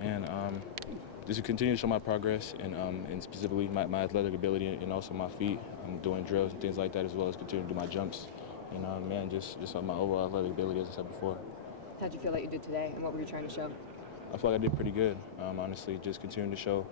And just to continue to show my progress and specifically my athletic ability and also my feet. I'm doing drills and things like that as well as continue to do my jumps. And man, just my overall athletic ability, as I said before. How'd you feel that you did today, and what were you trying to show? I feel like I did pretty good. Honestly, just continuing to show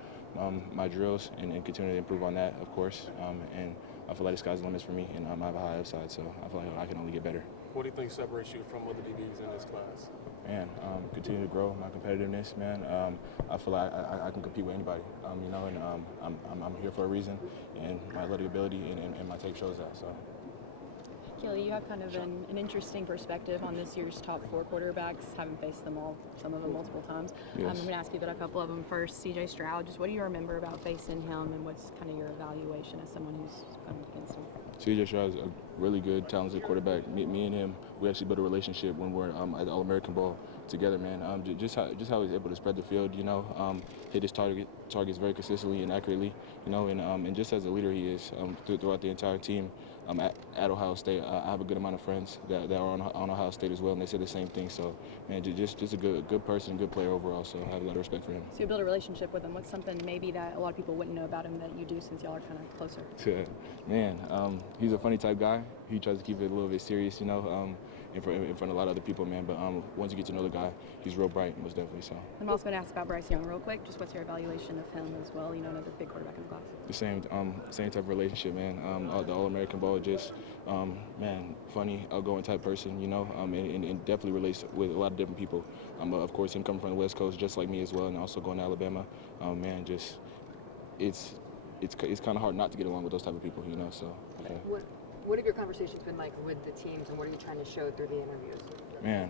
my drills and continue to improve on that, of course. And I feel like the sky's the limit for me, and I have a high upside, so I feel like I can only get better. What do you think separates you from other DBs in this class? Man, continue to grow my competitiveness, man. I feel like I can compete with anybody, and I'm here for a reason, and my athletic ability and my tape shows that. So. Kelee, you have kind of an interesting perspective on this year's top 4 quarterbacks, having faced them all, some of them multiple times. Yes. I'm going to ask you about a couple of them first. C.J. Stroud, just what do you remember about facing him, and what's kind of your evaluation as someone who's gone against him? C.J. Stroud is a really good, talented quarterback. Me and him, we actually built a relationship when we're at the All-American Bowl together, man. Just how he's able to spread the field, hit his targets very consistently and accurately, and just as a leader he is throughout the entire team. At Ohio State, I have a good amount of friends that are on Ohio State as well, and they say the same thing. So, man, just a good person, good player overall. So I have a lot of respect for him. So you build a relationship with him. What's something maybe that a lot of people wouldn't know about him that you do, since y'all are kind of closer? Man, he's a funny type guy. He tries to keep it a little bit serious, in front of a lot of other people, man. But once you get to know the guy, he's real bright, most definitely. So. I'm also going to ask about Bryce Young real quick. Just what's your evaluation of him as well? Another big quarterback in the class. The same type of relationship, man. The All-American Bowl, just man, funny, outgoing type person, and definitely relates with a lot of different people. Of course, him coming from the West Coast, just like me as well, and also going to Alabama. Man, just it's kind of hard not to get along with those type of people, So. Okay. What have your conversations been like with the teams, and what are you trying to show through the interviews? Man,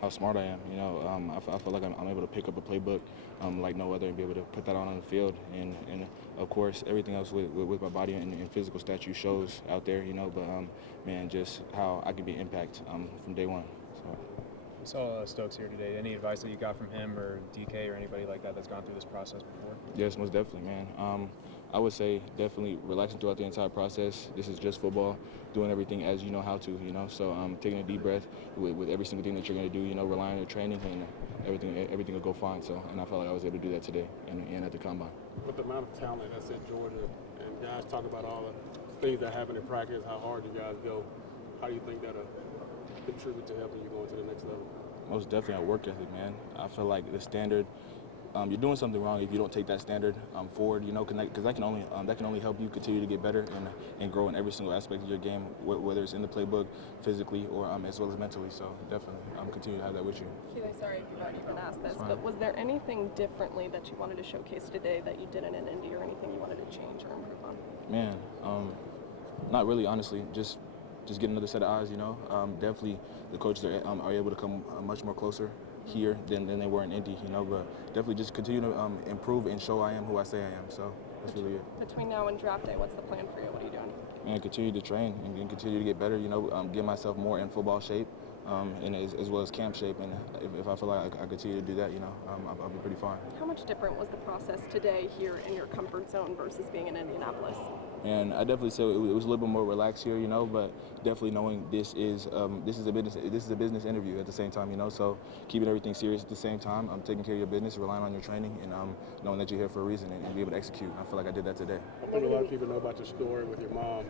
how smart I am. I feel like I'm able to pick up a playbook like no other and be able to put that on the field. And of course, everything else with my body and physical statue shows out there, But, man, just how I can be an impact from day one. So. We saw Stokes here today. Any advice that you got from him or DK or anybody like that that's gone through this process before? Yes, most definitely, man. I would say definitely relaxing throughout the entire process. This is just football, doing everything as you know how to, So taking a deep breath with every single thing that you're going to do, relying on your training, and everything will go fine. So, and I felt like I was able to do that today and at the combine. With the amount of talent that's at Georgia, and guys talk about all the things that happen in practice, how hard you guys go, how do you think that'll contribute to helping you go to the next level? Most definitely our work ethic, man. I feel like the standard. You're doing something wrong if you don't take that standard forward, because that can only help you continue to get better and grow in every single aspect of your game, whether it's in the playbook, physically, or as well as mentally. So definitely, continue to have that with you. Kelee, sorry if you've already been asked this, but was there anything differently that you wanted to showcase today that you didn't in Indy, or anything you wanted to change or improve on? Man, not really, honestly. Just get another set of eyes, Definitely, the coaches are able to come much more closer here than they were in Indy, but definitely just continue to improve and show I am who I say I am. So that's really it. Between now and draft day, what's the plan for you? What are you doing? And continue to train and continue to get better, get myself more in football shape and as well as camp shape. And if I feel like I continue to do that, I'll be pretty fine. How much different was the process today here in your comfort zone versus being in Indianapolis? And I definitely say it was a little bit more relaxed here, but definitely knowing this is a business interview at the same time, So keeping everything serious at the same time, taking care of your business, relying on your training, and knowing that you're here for a reason and be able to execute. I feel like I did that today. I think a lot of people know about your story with your mom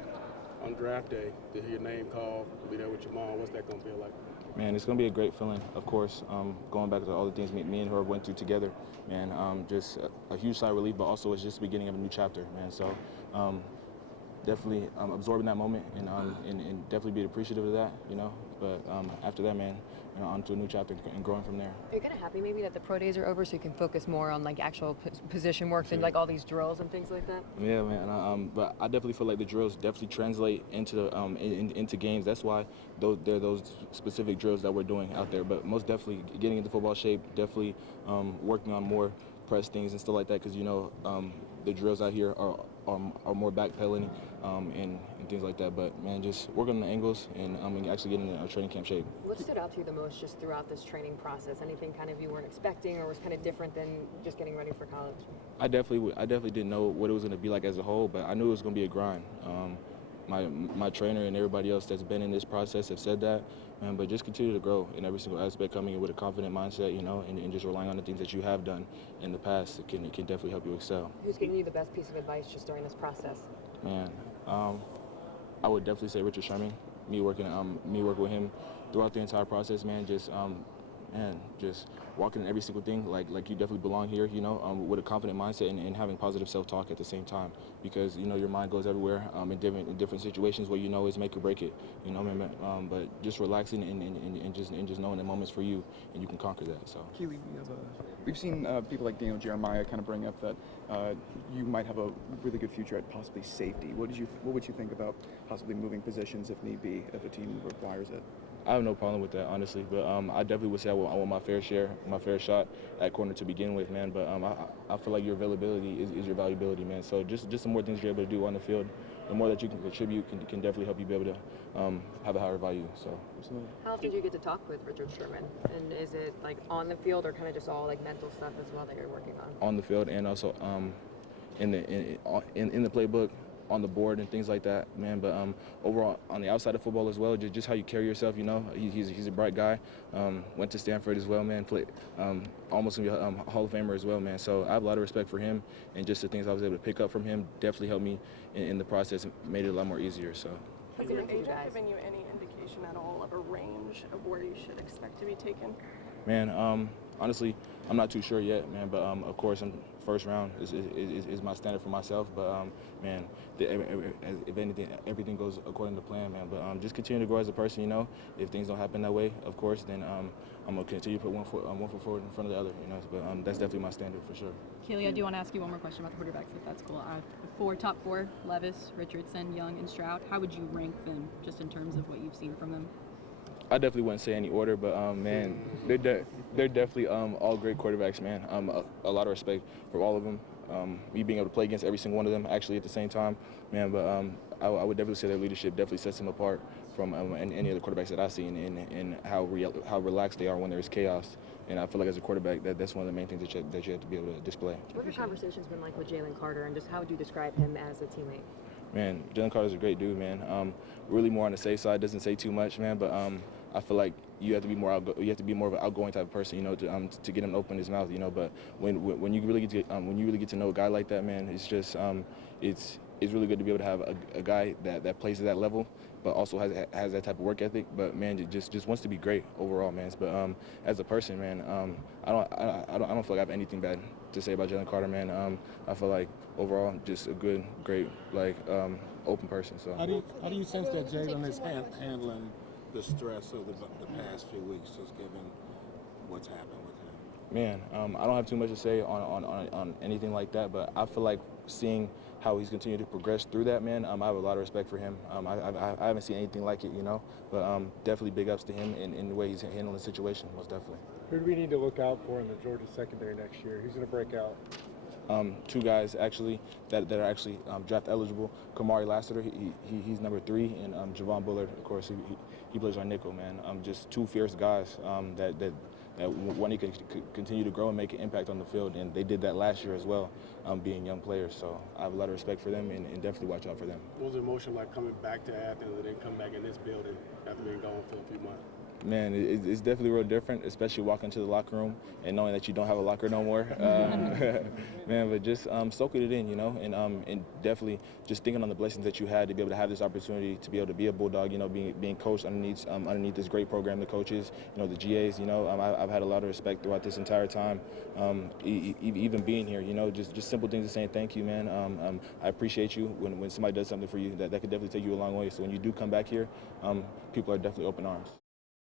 on draft day. To hear your name called, be there with your mom. What's that gonna feel like? Man, it's gonna be a great feeling, of course. Going back to all the things me and her went through together, man. Just a huge sigh of relief, but also it's just the beginning of a new chapter, man. So. Definitely absorbing that moment and definitely be appreciative of that, But after that, man, on to a new chapter and growing from there. Are you kind of happy maybe that the pro days are over so you can focus more on like actual position work than like all these drills and things like that? Yeah, man. But I definitely feel like the drills definitely translate into into games. That's why there are those specific drills that we're doing out there. But most definitely getting into football shape, definitely working on more press things and stuff like that. Because the drills out here are more backpedaling and things like that. But man, just working on the angles and actually getting in our training camp shape. What stood out to you the most just throughout this training process? Anything kind of you weren't expecting or was kind of different than just getting ready for college? I definitely didn't know what it was going to be like as a whole, but I knew it was going to be a grind. My trainer and everybody else that's been in this process have said that, man. But just continue to grow in every single aspect, coming in with a confident mindset, you know, and just relying on the things that you have done in the past. It can definitely help you excel. Who's giving you the best piece of advice just during this process? Man, I would definitely say Richard Sherman. Me working with him throughout the entire process, man. Just walking in every single thing like you definitely belong here, you know, with a confident mindset and having positive self-talk at the same time, because you know your mind goes everywhere in different situations where you know it's make or break it, you know, man. But just relaxing and just knowing the moment's for you and you can conquer that. So. Kelee, we've seen people like Daniel Jeremiah kind of bring up that you might have a really good future at possibly safety. What would you think about possibly moving positions if need be, if a team requires it? I have no problem with that, honestly. But I definitely would say I want my fair shot at corner to begin with, man. But I feel like your availability is your valuability, man. So just the more things you're able to do on the field, the more that you can contribute can definitely help you be able to have a higher value. So. Absolutely. How often do you get to talk with Richard Sherman? And is it like on the field or kind of just all like mental stuff as well that you're working on? On the field and also in the playbook, on the board and things like that, man. But overall, on the outside of football as well, just how you carry yourself, you know. He's a bright guy. Went to Stanford as well, man. Played almost gonna be a Hall of Famer as well, man. So I have a lot of respect for him, and just the things I was able to pick up from him definitely helped me in the process and made it a lot more easier. So. Has your agent given you any indication at all of a range of where you should expect to be taken? Man, honestly, I'm not too sure yet, man. But of course, first round is my standard for myself. But man, if anything, everything goes according to plan, man. But just continue to grow as a person, you know. If things don't happen that way, of course, then I'm gonna continue to put one foot forward in front of the other, you know. But that's definitely my standard for sure. Kelee, I do want to ask you one more question about the quarterbacks, if that's cool. Top four: Levis, Richardson, Young, and Stroud. How would you rank them, just in terms of what you've seen from them? I definitely wouldn't say any order, but man, they're definitely all great quarterbacks, man. A lot of respect for all of them. Me being able to play against every single one of them actually at the same time, man. But I would definitely say their leadership definitely sets them apart from any other quarterbacks that I've seen, and how relaxed they are when there's chaos. And I feel like as a quarterback, that's one of the main things that you have to be able to display. What have your conversations been like with Jalen Carter, and just how would you describe him as a teammate? Man, Jalen Carter's a great dude, man. Really more on the safe side, doesn't say too much, man. But I feel like you have to be more of an outgoing type of person, you know, to get him to open his mouth, you know. But when you really get to know a guy like that, man, it's just it's really good to be able to have a guy that plays at that level, but also has that type of work ethic. But man, just wants to be great overall, man. But as a person, man, I don't feel like I have anything bad to say about Jalen Carter, man. I feel like overall just a good, great, like open person. So. How do you sense that Jalen is handling the stress of the past few weeks, just given what's happened with him? Man, I don't have too much to say on anything like that, but I feel like seeing how he's continued to progress through that, man, I have a lot of respect for him. I haven't seen anything like it, you know, but definitely big ups to him in the way he's handling the situation, most definitely. Who do we need to look out for in the Georgia secondary next year? Who's going to break out? Two guys actually that are actually draft eligible. Kamari Lassiter, he's number 3, and Javon Bullard, of course, he plays on nickel, man. Just two fierce guys that one he could continue to grow and make an impact on the field, and they did that last year as well, being young players. So I have a lot of respect for them and definitely watch out for them. What was the emotion like coming back to Athens and then come back in this building after being gone for a few months? Man, it's definitely real different, especially walking to the locker room and knowing that you don't have a locker no more. Man, but just soaking it in, you know, and definitely just thinking on the blessings that you had to be able to have this opportunity to be able to be a Bulldog, you know, being coached underneath this great program, the coaches, you know, the GAs, you know. I've had a lot of respect throughout this entire time, even being here, you know, just simple things of saying thank you, man. I appreciate you when somebody does something for you that could definitely take you a long way. So when you do come back here, people are definitely open arms.